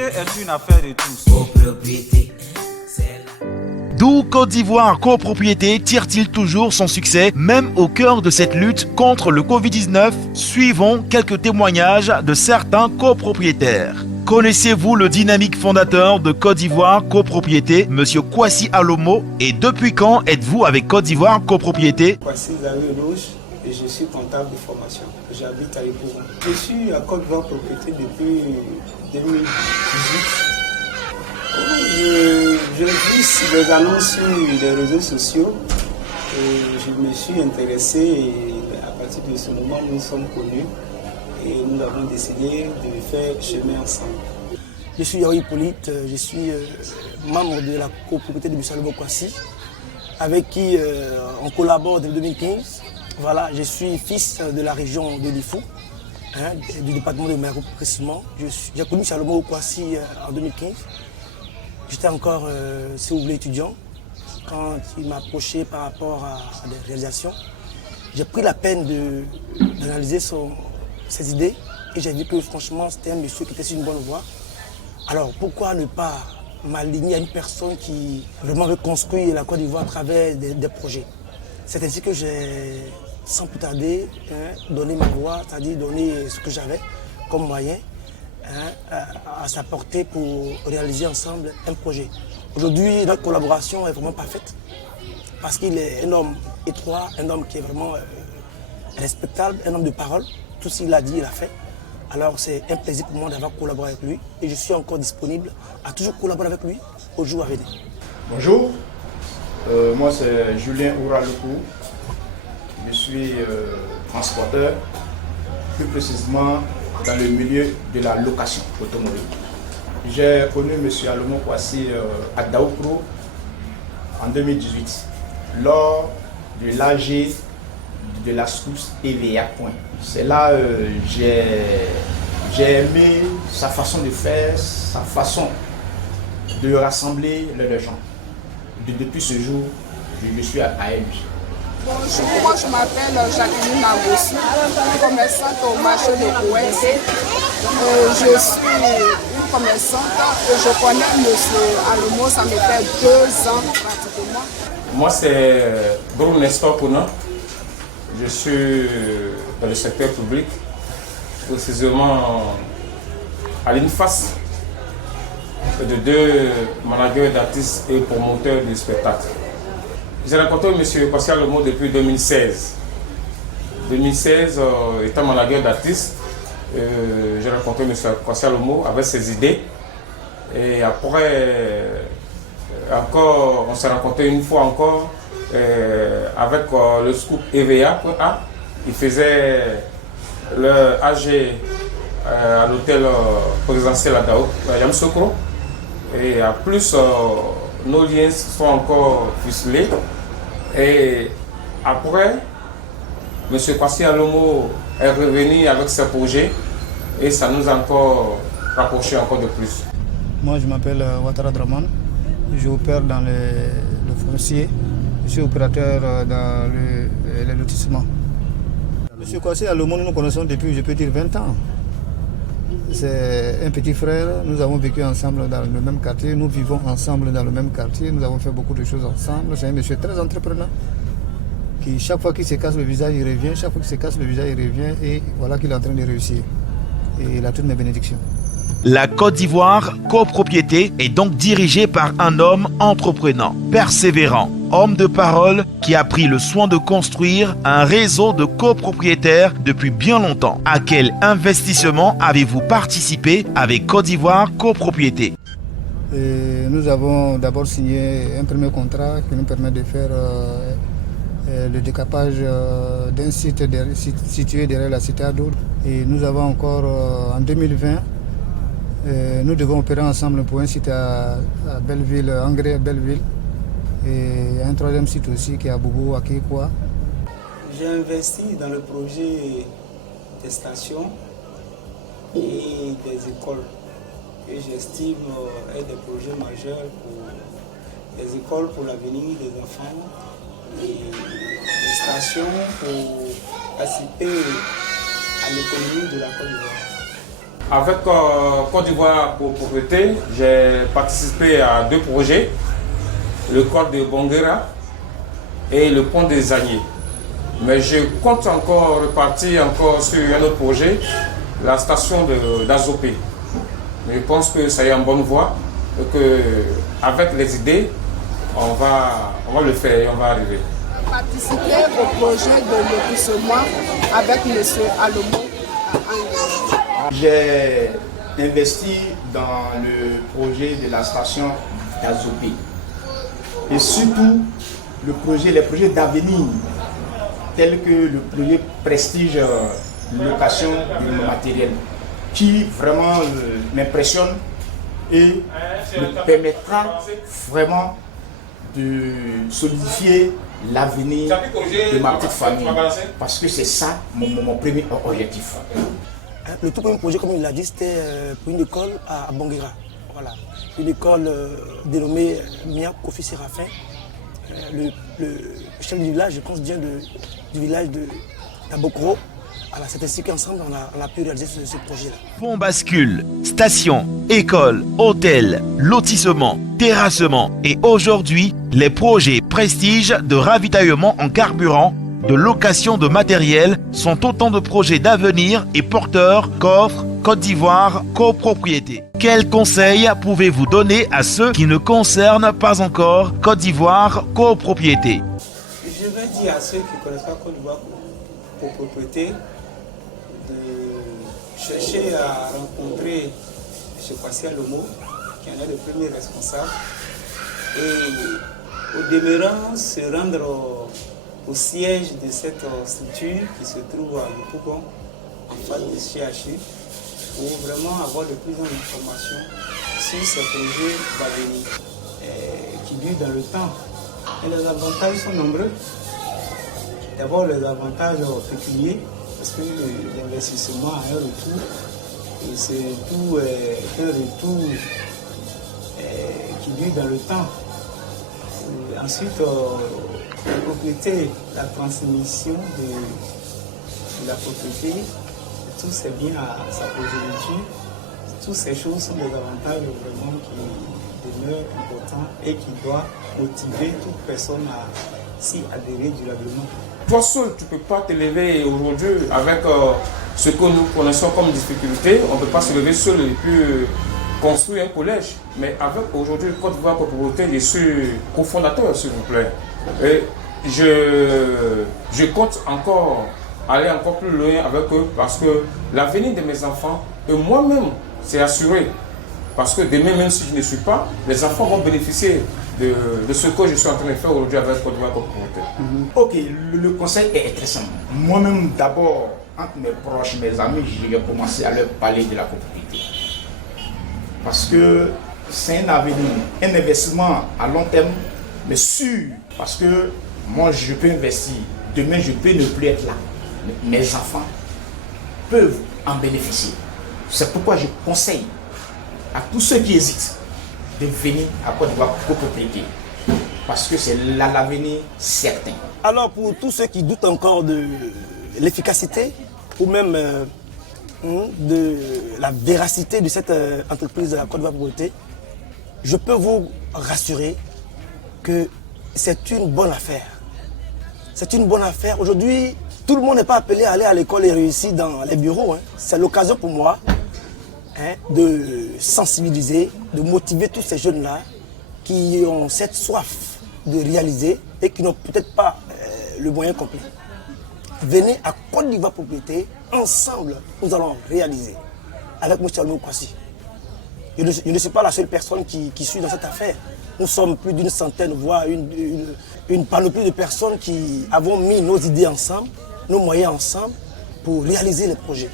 propriété est une affaire de tous. Copropriété, c'est la... D'où Côte d'Ivoire Copropriété tire-t-il toujours son succès, même au cœur de cette lutte contre le Covid-19? Suivons quelques témoignages de certains copropriétaires. Connaissez-vous le dynamique fondateur de Côte d'Ivoire Copropriété, Monsieur Kwasi Alomo? Et depuis quand êtes-vous avec Côte d'Ivoire Copropriété? Kwasi Alomo et je suis comptable de formation. J'habite à Épouron. Je suis à Côte d'Ivoire Propriété depuis 2018. Je vis des annonces sur les réseaux sociaux et je me suis intéressé et à partir de ce moment nous sommes connus et nous avons décidé de faire chemin ensemble. Je suis Yori Hippolyte, je suis membre de la copropriété de M. Alomo Kwasi avec qui on collabore depuis 2015. Voilà, je suis fils de la région de Lifou, du département de Mérou précisément. J'ai connu M. Alomo Kwasi en 2015. J'étais encore, si vous voulez, étudiant. Quand il m'a approché par rapport à des réalisations, j'ai pris la peine d'analyser ses idées et j'ai vu que franchement c'était un monsieur qui était sur une bonne voie. Alors pourquoi ne pas m'aligner à une personne qui vraiment veut construire la Côte d'Ivoire à travers des projets? C'est ainsi que j'ai, sans plus tarder, donné ma voix, c'est-à-dire donné ce que j'avais comme moyen à sa portée pour réaliser ensemble un projet. Aujourd'hui, notre collaboration est vraiment parfaite parce qu'il est un homme étroit, un homme qui est vraiment respectable, un homme de parole. Tout ce qu'il a dit, il a fait. Alors c'est un plaisir pour moi d'avoir collaboré avec lui et je suis encore disponible à toujours collaborer avec lui au jour à venir. Bonjour, moi c'est Julien Ouraloukou. Je suis transporteur, plus précisément dans le milieu de la location automobile. J'ai connu M. Alomo Kwasi à Daoupro en 2018 lors de l'AG de la SCOUS EVA. C'est là j'ai aimé sa façon de faire, sa façon de rassembler les gens. Depuis ce jour, je suis à lui. Bonjour, moi je m'appelle Jacqueline Nabossu, commerçante au marché de Kouès. Je suis une commerçante et je connais M. Alomo, ça me fait 2 ans pratiquement. Moi c'est Bruno Nestor Kounan, je suis dans le secteur public, précisément à l'INFAS, de 2 managers d'artistes et promoteurs de spectacles. J'ai rencontré M. Kwasi Alomo depuis 2016. 2016, étant manager d'artistes, j'ai rencontré M. Kwasi Alomo avec ses idées. Et après, encore, on s'est rencontré une fois encore avec le scoop EVA. Il faisait le AG à l'hôtel présidentiel à Dao, à Yamoussoukro. Et en plus, nos liens sont encore ficelés. Et après, M. Kwasi Alomo est revenu avec ses projets et ça nous a encore rapprochés encore de plus. Moi, je m'appelle Ouattara Draman. J'opère dans le foncier. Je suis opérateur dans les lotissements. M. Kwasi Alomo, nous nous connaissons depuis, je peux dire, 20 ans. C'est un petit frère, nous avons vécu ensemble dans le même quartier, nous vivons ensemble dans le même quartier, nous avons fait beaucoup de choses ensemble. C'est un monsieur très entrepreneur qui, chaque fois qu'il se casse le visage, il revient, chaque fois qu'il se casse le visage, il revient et voilà qu'il est en train de réussir. Et il a toutes mes bénédictions. La Côte d'Ivoire Copropriété est donc dirigée par un homme entreprenant, persévérant, homme de parole qui a pris le soin de construire un réseau de copropriétaires depuis bien longtemps. À quel investissement avez-vous participé avec Côte d'Ivoire Copropriété? Nous avons d'abord signé un premier contrat qui nous permet de faire le décapage d'un site situé derrière la cité Ado. Et nous avons encore en 2020, nous devons opérer ensemble pour un site à Belleville, Angré à Belleville. Et un troisième site aussi qui est à Boubou, à Kékwa. J'ai investi dans le projet des stations et des écoles que j'estime être des projets majeurs pour les écoles pour l'avenir des enfants et les stations pour participer à l'économie de la Côte d'Ivoire. Avec Côte d'Ivoire Copropriété, j'ai participé à 2 projets, le col de Bonguera et le pont des Agniers. Mais je compte encore repartir sur un autre projet, la station d'Azopé. Je pense que ça est en bonne voie et qu'avec les idées, on va le faire et on va arriver. Participer au projet de lotissement avec M. Alomo. J'ai investi dans le projet de la station d'Azopé et surtout les projets d'avenir tels que le projet Prestige location de matériel qui vraiment m'impressionne et me permettra vraiment de solidifier l'avenir de ma petite famille parce que c'est ça mon premier objectif. Le tout premier projet, comme il l'a dit, c'était pour une école à Bonguera. Voilà. Une école dénommée Mia Kofi Séraphin. Le chef du village, je pense, vient du village de Bokro. Alors, c'est ainsi qu'ensemble, on a pu réaliser ce projet-là. Pont bascule, station, école, hôtel, lotissement, terrassement et aujourd'hui, les projets Prestige de ravitaillement en carburant, de location de matériel sont autant de projets d'avenir et porteurs qu'offre Côte d'Ivoire Copropriété. Quels conseils pouvez-vous donner à ceux qui ne concernent pas encore Côte d'Ivoire Copropriété? Je vais dire à ceux qui ne connaissent pas Côte d'Ivoire Copropriété de chercher à rencontrer M. Kwasi Alomo, qui en est le premier responsable, et au demeurant se rendre au siège de cette structure qui se trouve à Yopougon, en face de CHU, pour vraiment avoir de plus en plus d'informations sur ces projets d'avenir qui durent dans le temps. Et les avantages sont nombreux. D'abord, les avantages pécuniaires, parce que l'investissement a un retour, et c'est tout un retour qui dure dans le temps. Et ensuite, la propriété, la transmission de la propriété, tout c'est bien à sa progéniture. Toutes ces choses sont des avantages vraiment qui demeurent importants et qui doivent motiver toute personne à s'y adhérer durablement. Toi seul, tu ne peux pas te lever aujourd'hui avec ce que nous connaissons comme difficulté. On ne peut pas se lever seul et puis construire un collège. Mais avec aujourd'hui Côte d'Ivoire Copropriété, je suis cofondateur, s'il vous plaît. Et je compte encore aller encore plus loin avec eux parce que l'avenir de mes enfants et moi-même, c'est assuré. Parce que demain, même si je ne suis pas, les enfants vont bénéficier de ce que je suis en train de faire aujourd'hui avec Côte d'Ivoire Copropriété. Ok, le conseil est très simple. Moi-même, d'abord, entre mes proches, mes amis, j'ai commencé à leur parler de la copropriété. Parce que c'est un avenir, un investissement à long terme, mais sûr. Parce que moi, je peux investir. Demain, je peux ne plus être là. Mais mes enfants peuvent en bénéficier. C'est pourquoi je conseille à tous ceux qui hésitent de venir à Côte d'Ivoire Copropriété. Parce que c'est l'avenir certain. Alors, pour tous ceux qui doutent encore de l'efficacité ou même de la véracité de cette entreprise de la Côte d'Ivoire Copropriété, je peux vous rassurer que c'est une bonne affaire. C'est une bonne affaire. Aujourd'hui, tout le monde n'est pas appelé à aller à l'école et réussir dans les bureaux. C'est l'occasion pour moi de sensibiliser, de motiver tous ces jeunes-là qui ont cette soif de réaliser et qui n'ont peut-être pas le moyen complet. Venez à Côte d'Ivoire Propriété, ensemble, nous allons réaliser avec M. Alomo Kwasi. Je ne suis pas la seule personne qui suit dans cette affaire. Nous sommes plus d'une centaine, voire une panoplie de personnes qui avons mis nos idées ensemble, nos moyens ensemble pour réaliser les projets.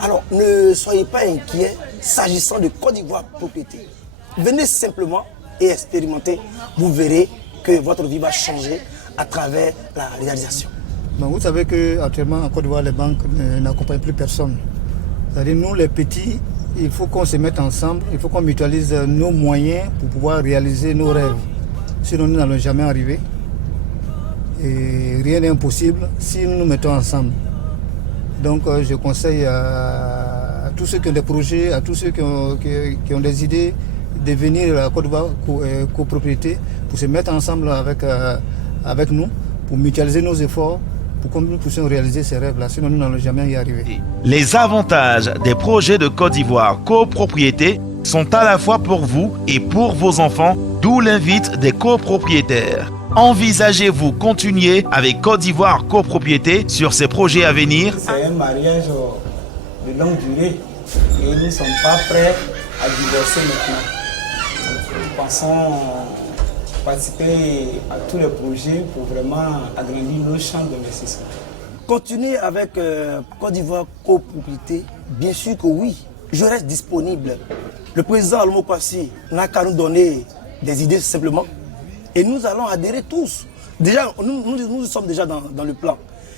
Alors, ne soyez pas inquiets s'agissant de Côte d'Ivoire Propriété. Venez simplement et expérimenter. Vous verrez que votre vie va changer à travers la réalisation. Donc vous savez qu'actuellement en Côte d'Ivoire, les banques n'accompagnent plus personne. C'est-à-dire nous les petits, il faut qu'on se mette ensemble, il faut qu'on mutualise nos moyens pour pouvoir réaliser nos rêves. Sinon nous n'allons jamais arriver. Et rien n'est impossible si nous nous mettons ensemble. Donc je conseille à tous ceux qui ont des projets, à tous ceux qui ont des idées de venir à la Côte d'Ivoire copropriété pour se mettre ensemble avec nous, pour mutualiser nos efforts, pour que nous puissions réaliser ces rêves-là. Sinon, nous n'allons jamais y arriver. Les avantages des projets de Côte d'Ivoire copropriété sont à la fois pour vous et pour vos enfants, d'où l'invite des copropriétaires. Envisagez-vous continuer avec Côte d'Ivoire copropriété sur ces projets à venir? C'est un mariage de longue durée et nous ne sommes pas prêts à divorcer maintenant. Nous pensons participer à tous les projets pour vraiment agrandir nos champs d'investissement. Continuer avec Côte d'Ivoire copropriété, bien sûr que oui, je reste disponible. Le président Alomo Kwasi n'a qu'à nous donner des idées simplement et nous allons adhérer tous. Déjà, nous sommes déjà dans le plan.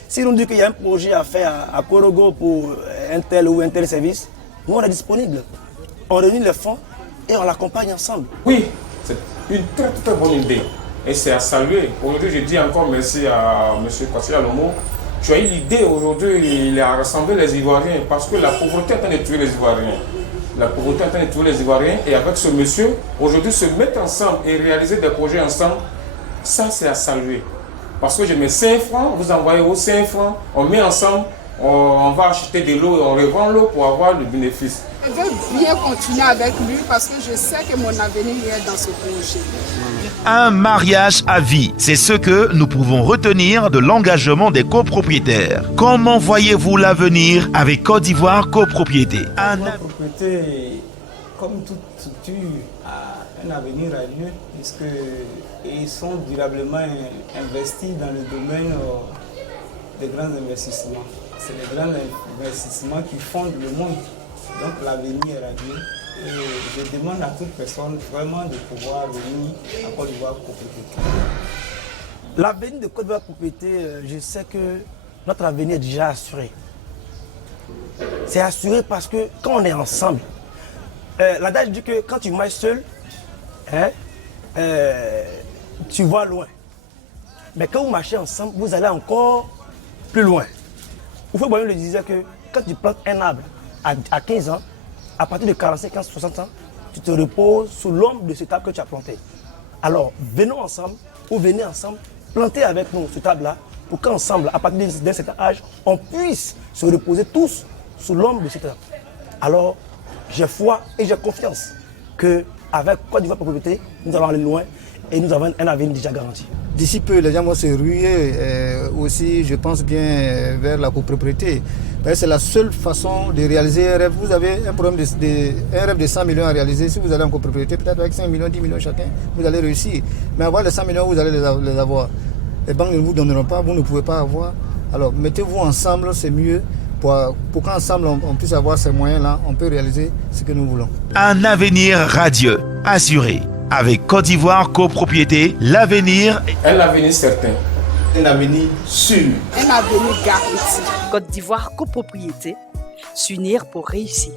Si on dit qu'il y a un projet à faire à Korogo pour un tel ou un tel service, nous on est disponible. On réunit les fonds et on l'accompagne ensemble. Oui, c'est une très très bonne idée et c'est à saluer. Aujourd'hui, je dis encore merci à M. Kwasi Alomo. Tu as eu l'idée aujourd'hui, il a rassemblé les Ivoiriens parce que la pauvreté est en train de tuer les Ivoiriens. La pauvreté est en train de tuer les Ivoiriens et avec ce monsieur, aujourd'hui, se mettre ensemble et réaliser des projets ensemble, ça c'est à saluer. Parce que je mets 5 francs, vous envoyez vos 5 francs, on met ensemble, on va acheter de l'eau et on revend l'eau pour avoir le bénéfice. Je veux bien continuer avec lui parce que je sais que mon avenir est dans ce projet. Un mariage à vie, c'est ce que nous pouvons retenir de l'engagement des copropriétaires. Comment voyez-vous l'avenir avec Côte d'Ivoire copropriété? La copropriété, comme toute structure, a un avenir radieux puisqu'ils sont durablement investis dans le domaine des grands investissements. C'est les grands investissements qui fondent le monde. Donc l'avenir est radieux. Et je demande à toute personne vraiment de pouvoir venir à Côte d'Ivoire copropriété. L'avenir de Côte d'Ivoire copropriété, je sais que notre avenir est déjà assuré. C'est assuré parce que quand on est ensemble, l'adage dit que quand tu marches seul, tu vas loin. Mais quand vous marchez ensemble, vous allez encore plus loin. Houphouët-Boigny le disait que quand tu plantes un arbre à 15 ans, à partir de 45, 15, 60 ans, tu te reposes sous l'ombre de cet arbre que tu as planté. Alors, venons ensemble, ou venez ensemble, planter avec nous cet arbre-là, pour qu'ensemble, à partir d'un certain âge, on puisse se reposer tous sous l'ombre de cet arbre. Alors, j'ai foi et j'ai confiance qu'avec Côte d'Ivoire Copropriété, nous allons aller loin et nous avons un avenir déjà garanti. D'ici peu, les gens vont se ruer aussi, je pense bien, vers la copropriété. C'est la seule façon de réaliser un rêve. Vous avez un problème un rêve de 100 millions à réaliser. Si vous allez en copropriété, peut-être avec 5 millions, 10 millions chacun, vous allez réussir. Mais avoir les 100 millions, vous allez les avoir. Les banques ne vous donneront pas, vous ne pouvez pas avoir. Alors mettez-vous ensemble, c'est mieux. Pour qu'ensemble on puisse avoir ces moyens-là, on peut réaliser ce que nous voulons. Un avenir radieux, assuré. Avec Côte d'Ivoire copropriété, l'avenir est l'avenir certain. Un avenir sûr. Un avenir garanti. Côte d'Ivoire copropriété, s'unir pour réussir.